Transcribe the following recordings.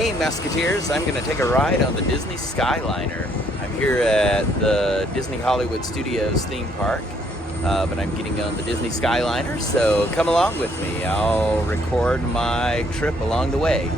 Hey Mouseketeers, I'm going to take a ride on the Disney Skyliner. I'm here at the Disney Hollywood Studios theme park, but I'm getting on the Disney Skyliner, so come along with me. I'll record my trip along the way.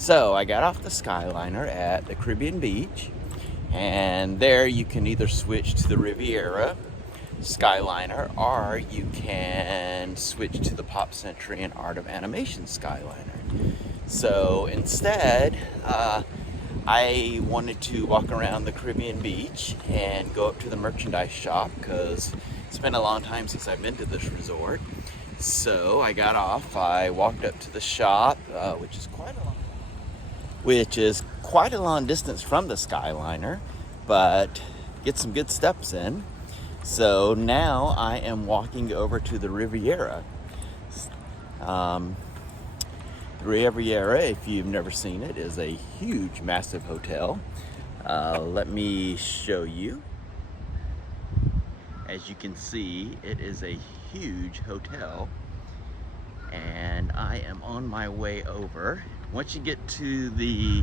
So I got off the Skyliner at the Caribbean Beach, and there you can either switch to the Riviera Skyliner or you can switch to the Pop Century and Art of Animation Skyliner. So instead, I wanted to walk around the Caribbean Beach and go up to the merchandise shop because it's been a long time since I've been to this resort. So I got off, I walked up to the shop, which is quite a long distance from the Skyliner, but get some good steps in. So now I am walking over to the Riviera. The Riviera, if you've never seen it, is a huge, massive hotel. Let me show you. As you can see, it is a huge hotel, and I am on my way over. Once you get to the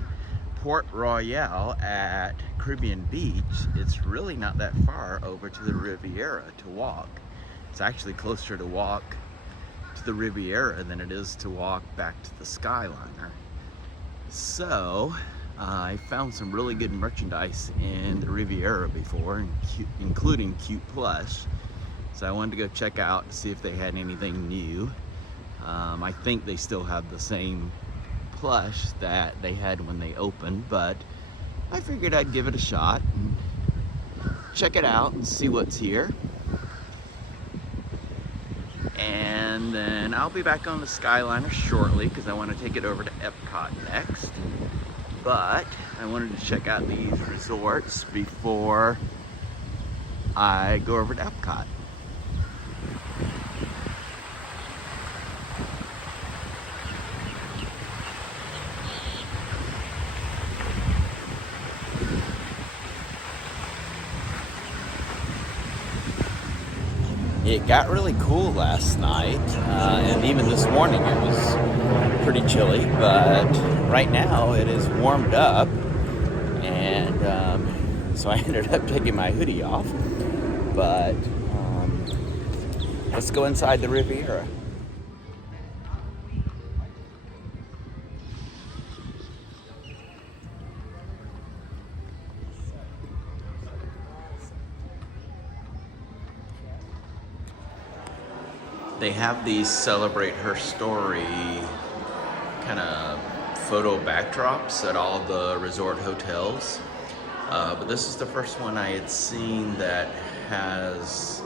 Port Royale at Caribbean Beach, it's really not that far over to the Riviera to walk. It's actually closer to walk to the Riviera than it is to walk back to the Skyliner. So I found some really good merchandise in the Riviera before, including cute plush. So I wanted to go check out and see if they had anything new. I think they still have the same plush that they had when they opened, but I figured I'd give it a shot and check it out and see what's here. And then I'll be back on the Skyliner shortly because I want to take it over to EPCOT next. But I wanted to check out these resorts before I go over to EPCOT. It got really cool last night, and even this morning it was pretty chilly, but right now it is warmed up, and so I ended up taking my hoodie off. But let's go inside the Riviera. They have these celebrate her story kind of photo backdrops at all the resort hotels. But this is the first one I had seen that has,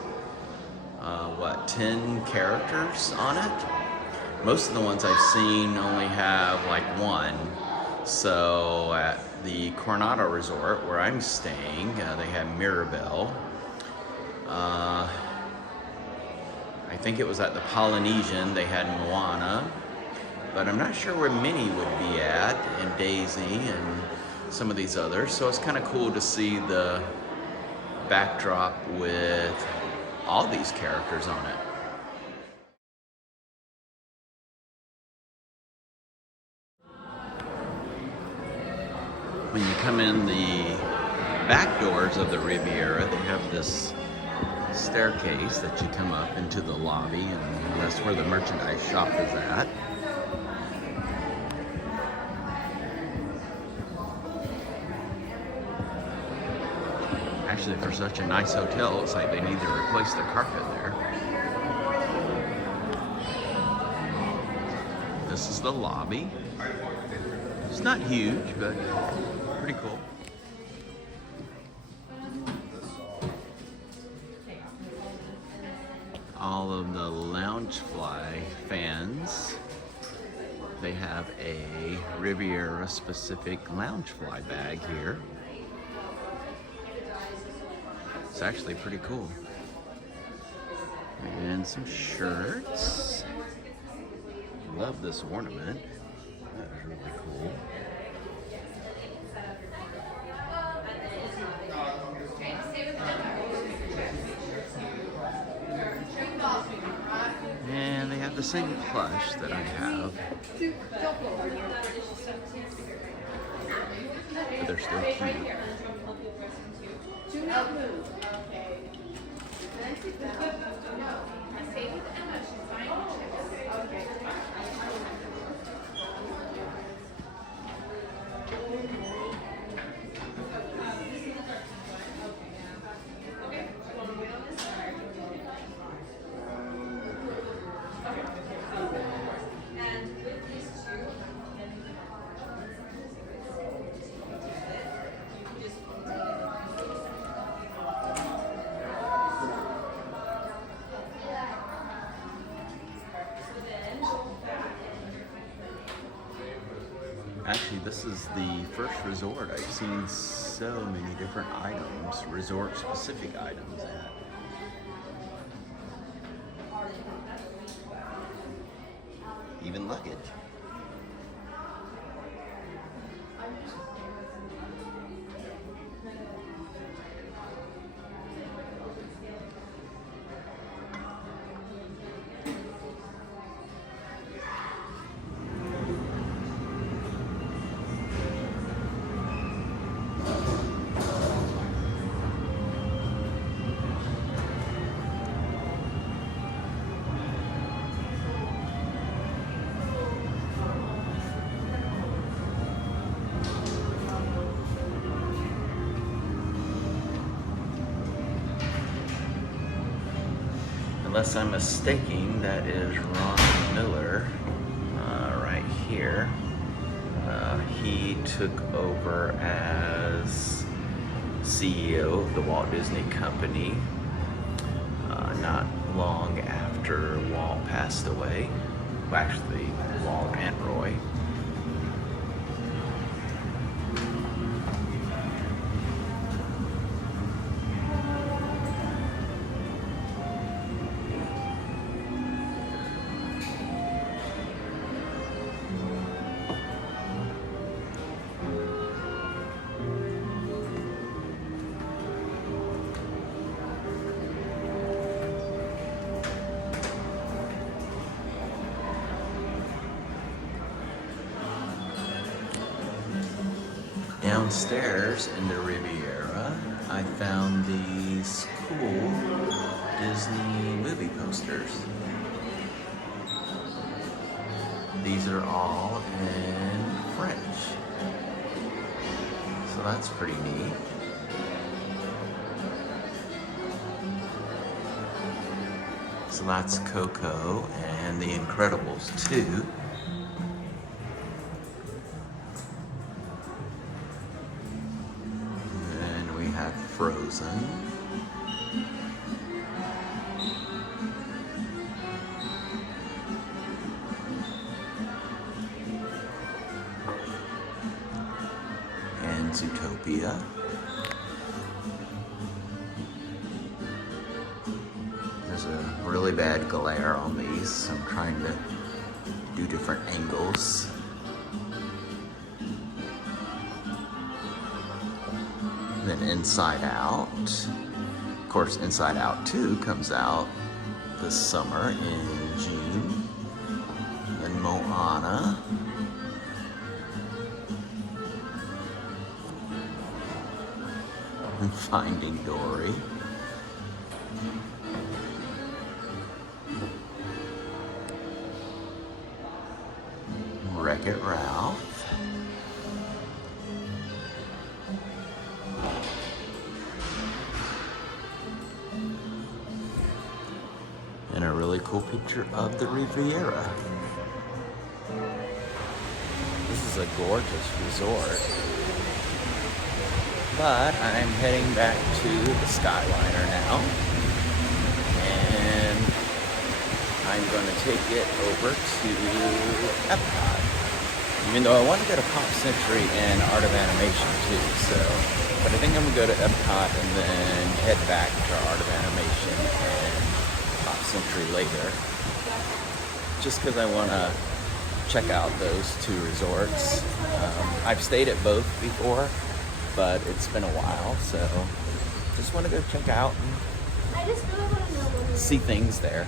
10 characters on it? Most of the ones I've seen only have like one. So at the Coronado Resort where I'm staying, they have Mirabelle. I think it was at the Polynesian, they had Moana. But I'm not sure where Minnie would be at, and Daisy, and some of these others. So it's kind of cool to see the backdrop with all these characters on it. When you come in the back doors of the Riviera, they have this staircase that you come up into the lobby, and that's where the merchandise shop is at. Actually, for such a nice hotel, it looks like they need to replace the carpet there. This is the lobby. It's not huge, but pretty cool. All of the Loungefly fans, they have a Riviera specific Loungefly bag here. It's actually pretty cool. And some shirts. Love this ornament. That is really cool. And they have the same plush that I have. But they're still cute. Do not move. Actually, this is the first resort I've seen so many different items, resort-specific items at. Even luggage. Unless I'm mistaken, that is Ron Miller right here. He took over as CEO of the Walt Disney Company not long after Walt passed away. Well, actually, Walt and Roy. Downstairs in the Riviera, I found these cool Disney movie posters. These are all in French, so that's pretty neat. So that's Coco and The Incredibles 2. And we have Frozen. And Zootopia. There's a really bad glare on these, so I'm trying to do different angles. Then Inside Out. Of course, Inside Out 2 comes out this summer in June. Then Moana. And Finding Dory. Wreck-It Ralph. And a really cool picture of the Riviera. This is a gorgeous resort. But I'm heading back to the Skyliner now. And I'm going to take it over to EPCOT. Even though I want to go to Pop Century and Art of Animation too, so. But I think I'm going to go to EPCOT and then head back to Art of Animation and Pop Century later. Just because I want to check out those two resorts. I've stayed at both before, but it's been a while, so just want to go check out and see things there.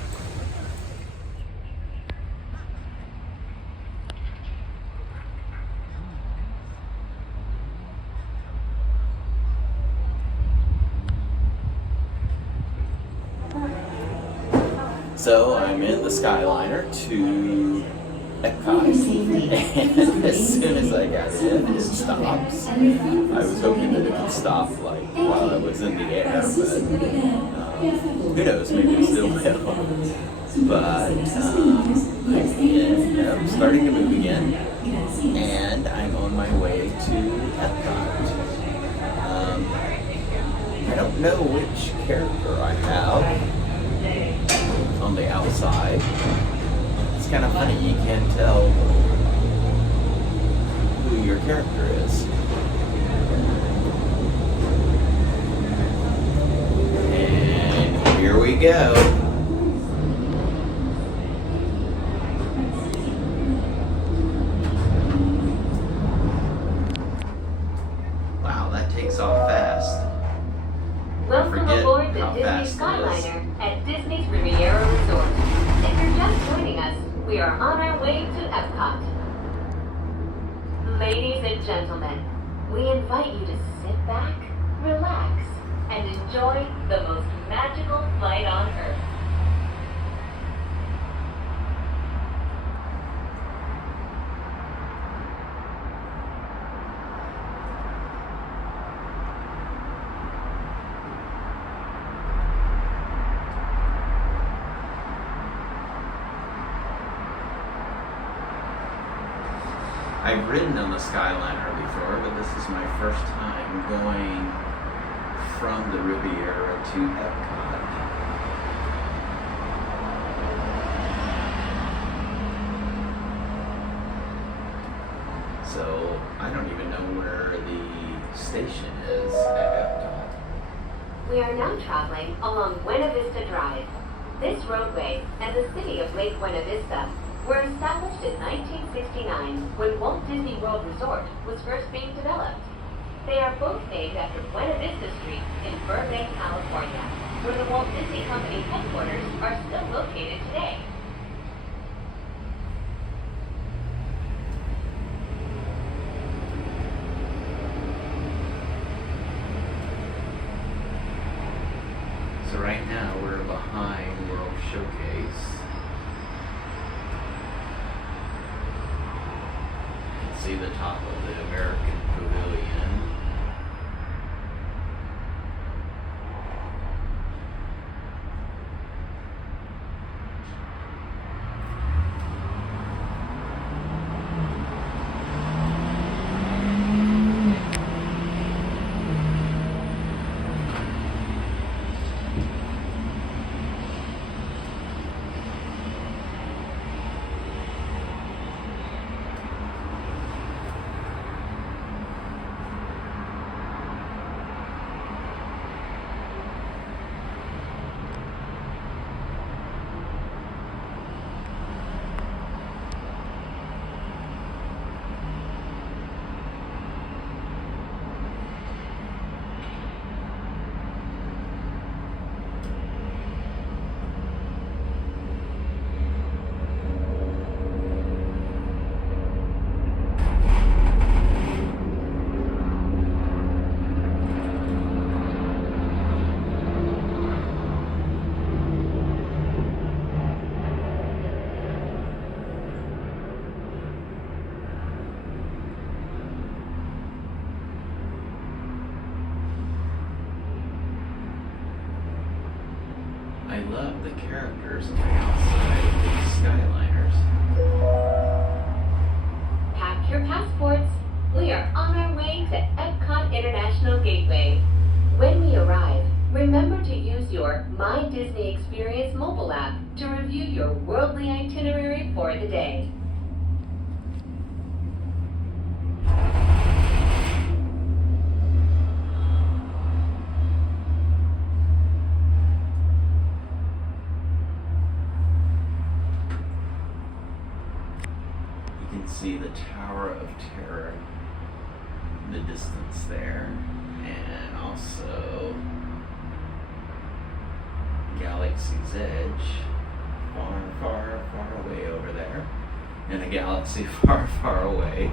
So I'm in the Skyliner to EPCOT, and as soon as I got in, it stops. I was hoping that it would stop like while I was in the air, but who knows, maybe it still will. But I'm starting to move again, and I'm on my way to EPCOT. I don't know which character I have on the outside. It's kind of funny, you can't tell who your character is. And here we go. Wow, that takes off fast. Welcome aboard the Disney Skyliner at Disney's Riviera Resort. If you're just joining us, we are on our way to EPCOT. Ladies and gentlemen, we invite you to sit back, relax, and enjoy the most magical flight on Earth. I've ridden on the Skyliner before, but this is my first time going from the Riviera to EPCOT. So I don't even know where the station is at EPCOT. We are now traveling along Buena Vista Drive. This roadway and the city of Lake Buena Vista were established in 1969 when Walt Disney World Resort was first being developed. They are both named after Buena Vista Street in Burbank, California, where the Walt Disney Company headquarters are still located today. So right now we're behind World Showcase. See the top of the American Pavilion. love the characters on the outside of these Skyliners. Pack your passports. We are on our way to EPCOT International Gateway. When we arrive, remember to use your My Disney Experience mobile app to review your worldly itinerary for the day. You can see the Tower of Terror in the distance there, and also Galaxy's Edge, far, far, far away over there, and a galaxy far, far away.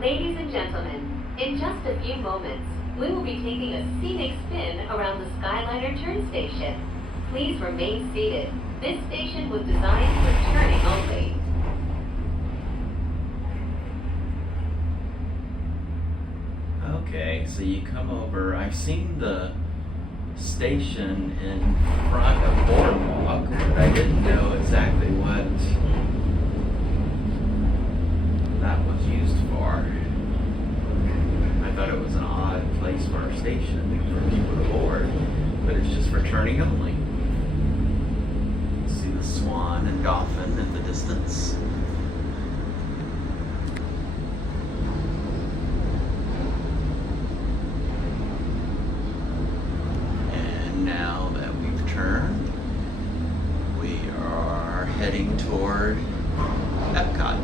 Ladies and gentlemen, in just a few moments, we will be taking a scenic spin around the Skyliner turn station. Please remain seated. This station was designed for turning only. Okay, so you come over. I've seen the station in front of Boardwalk, but I didn't know exactly what that was used for. I thought it was an odd place for a station for people to board, but it's just for turning only. See the Swan and Dolphin in the distance. And now that we've turned, we are heading toward EPCOT.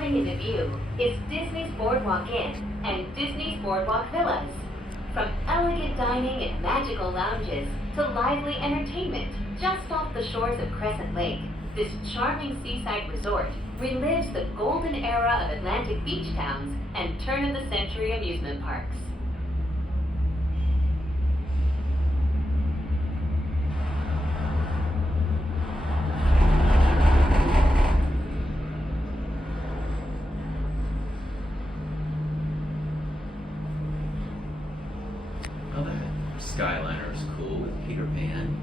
Into view is Disney's Boardwalk Inn and Disney's Boardwalk Villas. From elegant dining and magical lounges to lively entertainment just off the shores of Crescent Lake, this charming seaside resort relives the golden era of Atlantic beach towns and turn-of-the-century amusement parks. Oh, that Skyliner is cool with Peter Pan.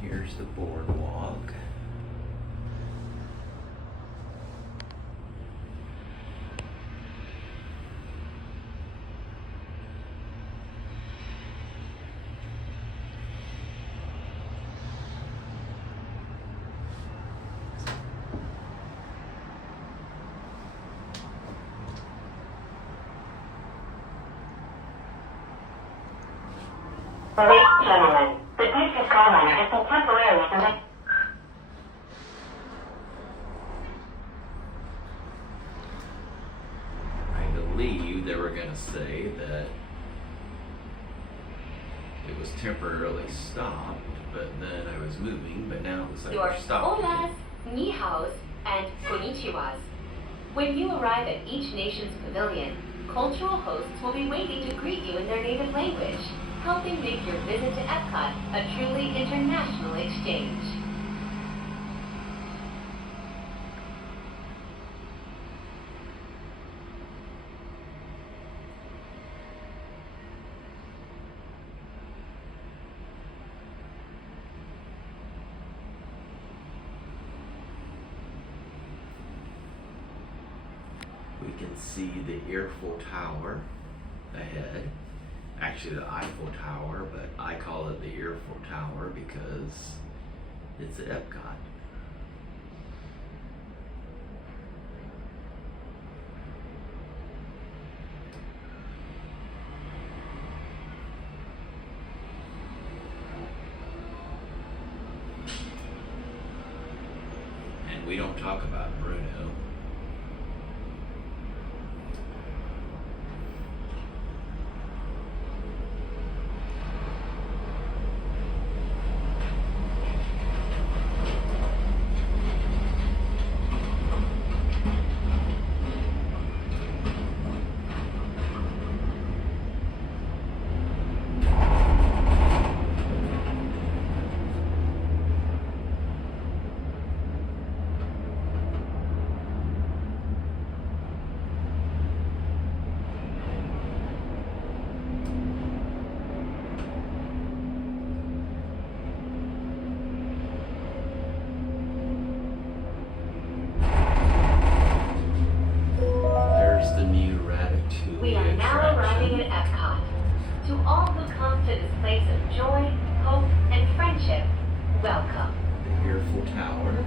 Here's the boardwalk. Ladies and gentlemen, the Disney Skyliner has been temporarily delayed. I believe they were going to say that it was temporarily stopped, but then I was moving, but now it looks like Your we're stopped. holas, ni haos, and konnichiwas. When you arrive at each nation's pavilion, cultural hosts will be waiting to greet you in their native language. helping make your visit to EPCOT a truly international exchange. We can see the Eiffel Tower ahead. Actually the Eiffel Tower, but I call it the Eiffel Tower because it's at EPCOT. And we don't talk about Bruno. We are now arriving at EPCOT. To all who come to this place of joy, hope, and friendship, welcome. The Eiffel Tower.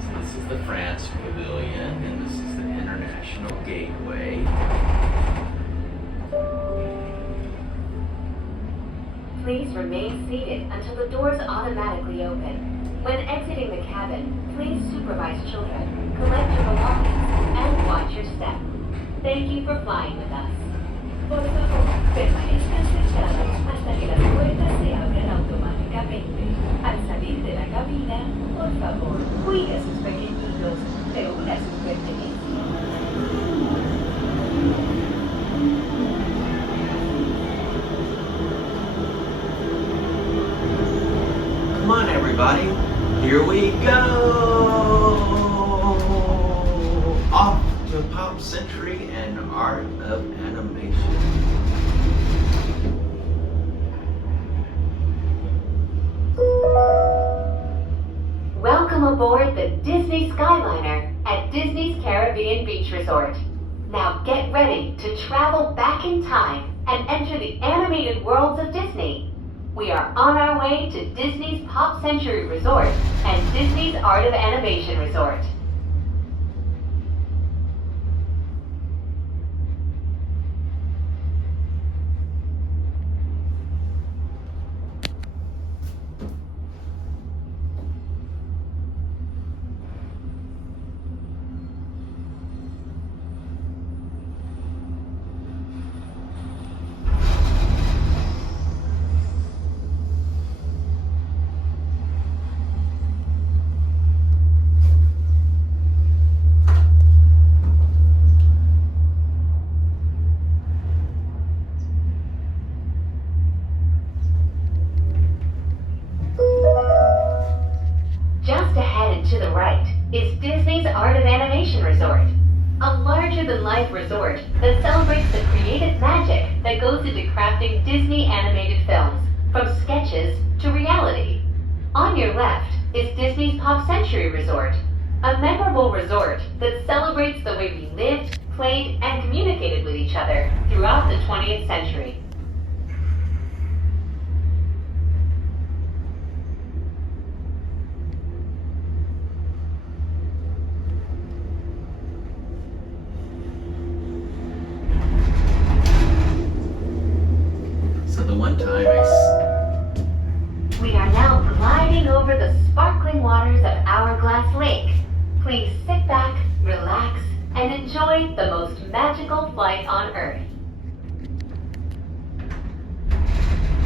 So this is the France Pavilion, and this is the International Gateway. Please remain seated until the doors automatically open. When exiting the cabin, please supervise children, collect your belongings, and watch your step. Thank you for flying with us. Por favor, permanezcan sentados hasta que las puertas se abran automáticamente. Al salir de la cabina, por favor, cuide a sus pequeñitos, reúna sus pertenencias. Come on, everybody. Here we go. Off to Pop Century and Art of Animation. Welcome aboard the Disney Skyliner at Disney's Caribbean Beach Resort. Now get ready to travel back in time and enter the animated worlds of Disney. We are on our way to Disney's Pop Century Resort and Disney's Art of Animation Resort. To the right is Disney's Art of Animation Resort, a larger-than-life resort that celebrates the creative magic that goes into crafting Disney animated films, from sketches to reality. On your left is Disney's Pop Century Resort, a memorable resort that celebrates the way we lived, played, and communicated with each other throughout the 20th century. We are now gliding over the sparkling waters of Hourglass Lake. Please sit back, relax, and enjoy the most magical flight on Earth.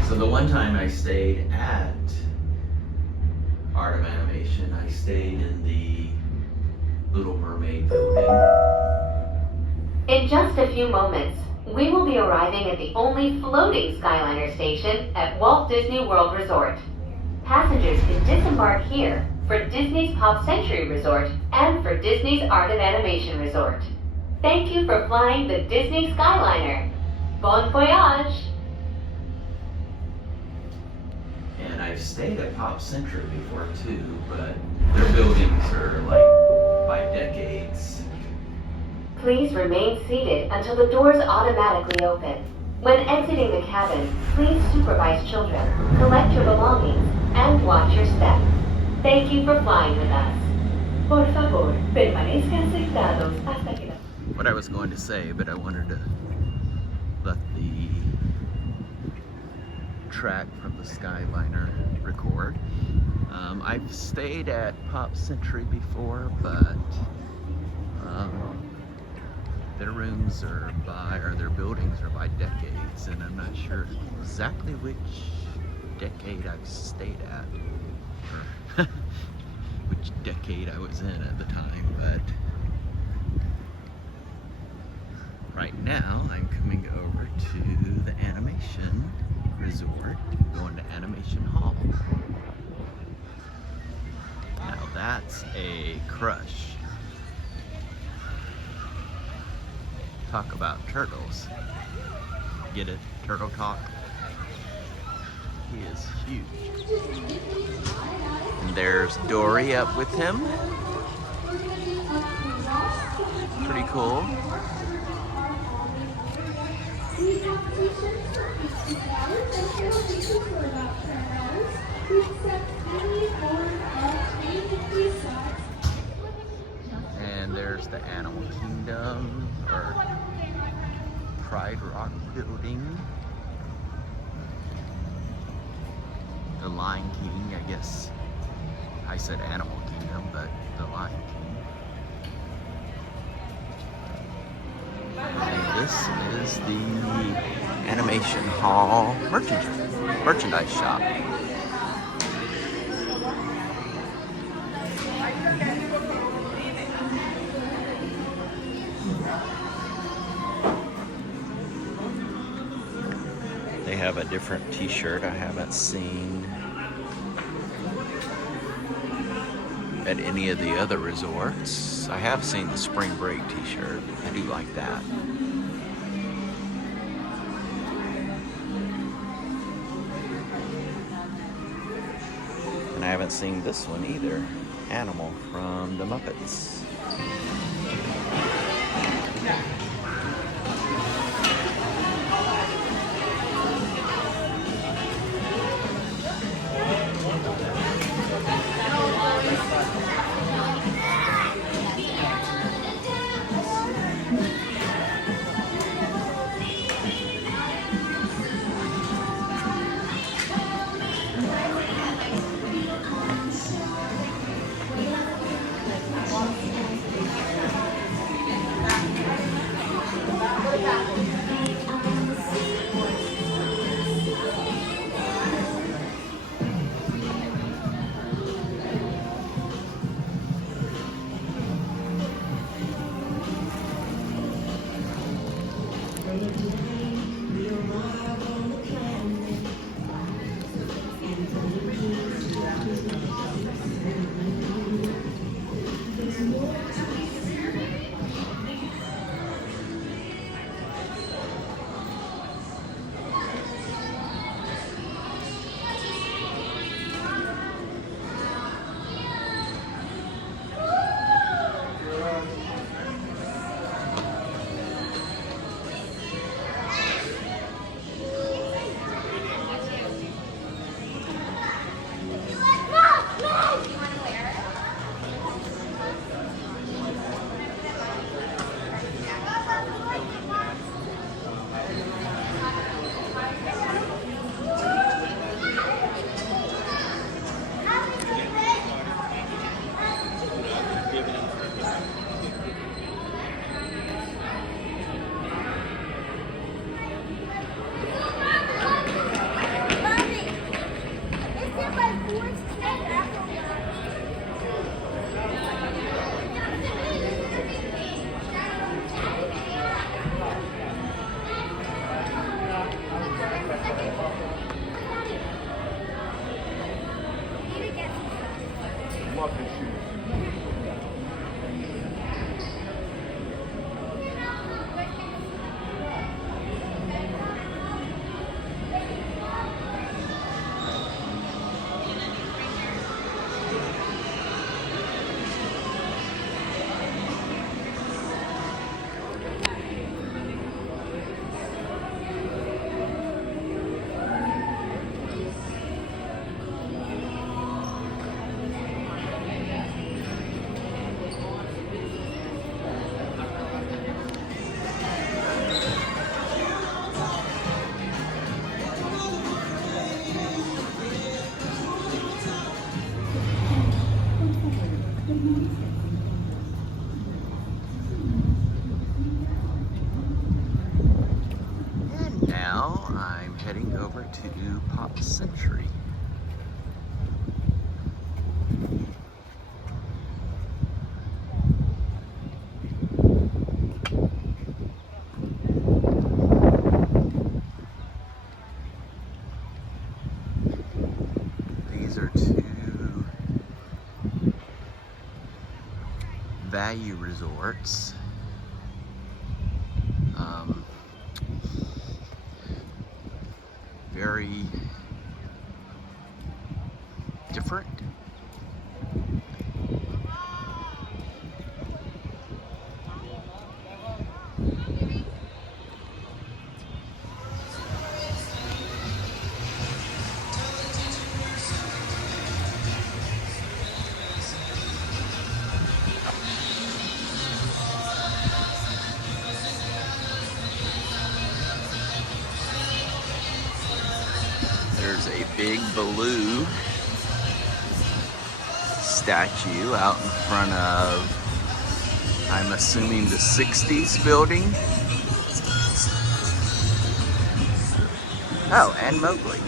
So the one time I stayed at Art of Animation, I stayed in the Little Mermaid building. In just a few moments, We will be arriving at the only floating Skyliner station at Walt Disney World Resort. Passengers can disembark here for Disney's Pop Century Resort and for Disney's Art of Animation Resort. Thank you for flying the Disney Skyliner. Bon voyage! And I've stayed at Pop Century before too, but their buildings are like by decades. Please remain seated until the doors automatically open. When exiting the cabin, please supervise children, collect your belongings, and watch your step. Thank you for flying with us. Por favor, permanezcan sentados hasta que What I was going to say, but I wanted to let the track from the Skyliner record. I've stayed at Pop Century before, but their rooms are or their buildings are by decades, and I'm not sure exactly which decade I've stayed at, or which decade I was in at the time, but right now I'm coming over to the Animation Resort, going to Animation Hall. Now that's a crush. Talk about turtles. Get it? Turtle talk. He is huge. And there's Dory up with him. Pretty cool. And there's the Animal Kingdom, or Pride Rock building. The Lion King, I guess. I said Animal Kingdom, but the Lion King. And this is the Animation Hall merchandise shop. They have a different t-shirt I haven't seen at any of the other resorts. I have seen the spring break t-shirt. I do like that. And I haven't seen this one either. Animal from the Muppets. up his shoes. And now I'm heading over to Pop Century. These are two value resorts. Very different. There's a big Baloo statue out in front of, I'm assuming, the 60s building. Oh, and Mowgli.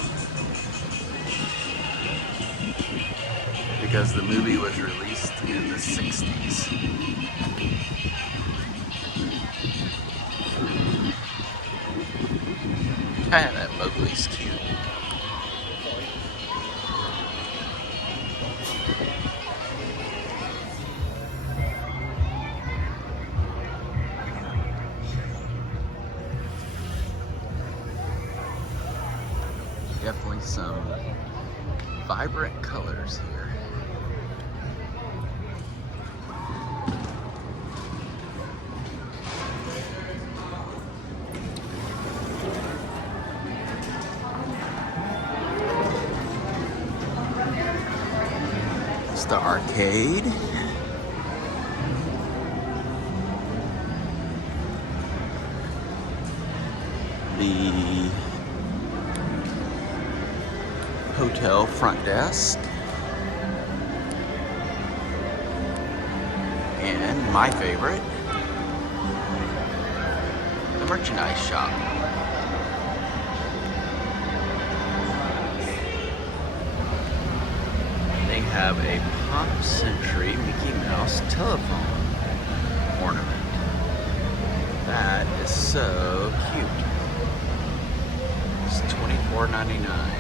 Because the movie was released in the 60s. That Mowgli's cute. Definitely some vibrant colors here. It's the arcade. The hotel front desk, and my favorite, the merchandise shop. They have a Pop Century Mickey Mouse telephone ornament. That is so cute. It's $24.99.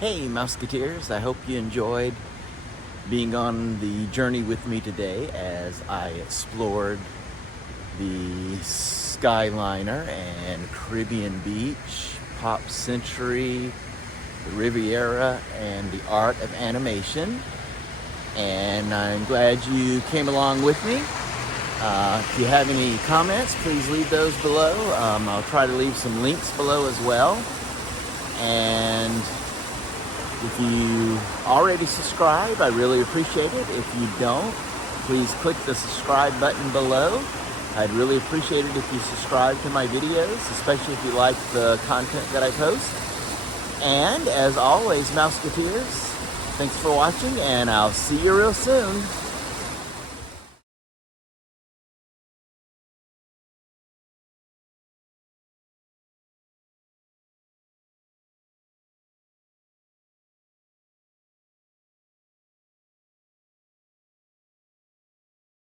Hey Mouseketeers, I hope you enjoyed being on the journey with me today as I explored the Skyliner and Caribbean Beach, Pop Century, the Riviera, and the Art of Animation. And I'm glad you came along with me. If you have any comments, please leave those below. I'll try to leave some links below as well. And if you already subscribe, I really appreciate it. If you don't, please click the subscribe button below. I'd really appreciate it if you subscribe to my videos, especially if you like the content that I post. And as always, Mouseketeers, thanks for watching, and I'll see you real soon.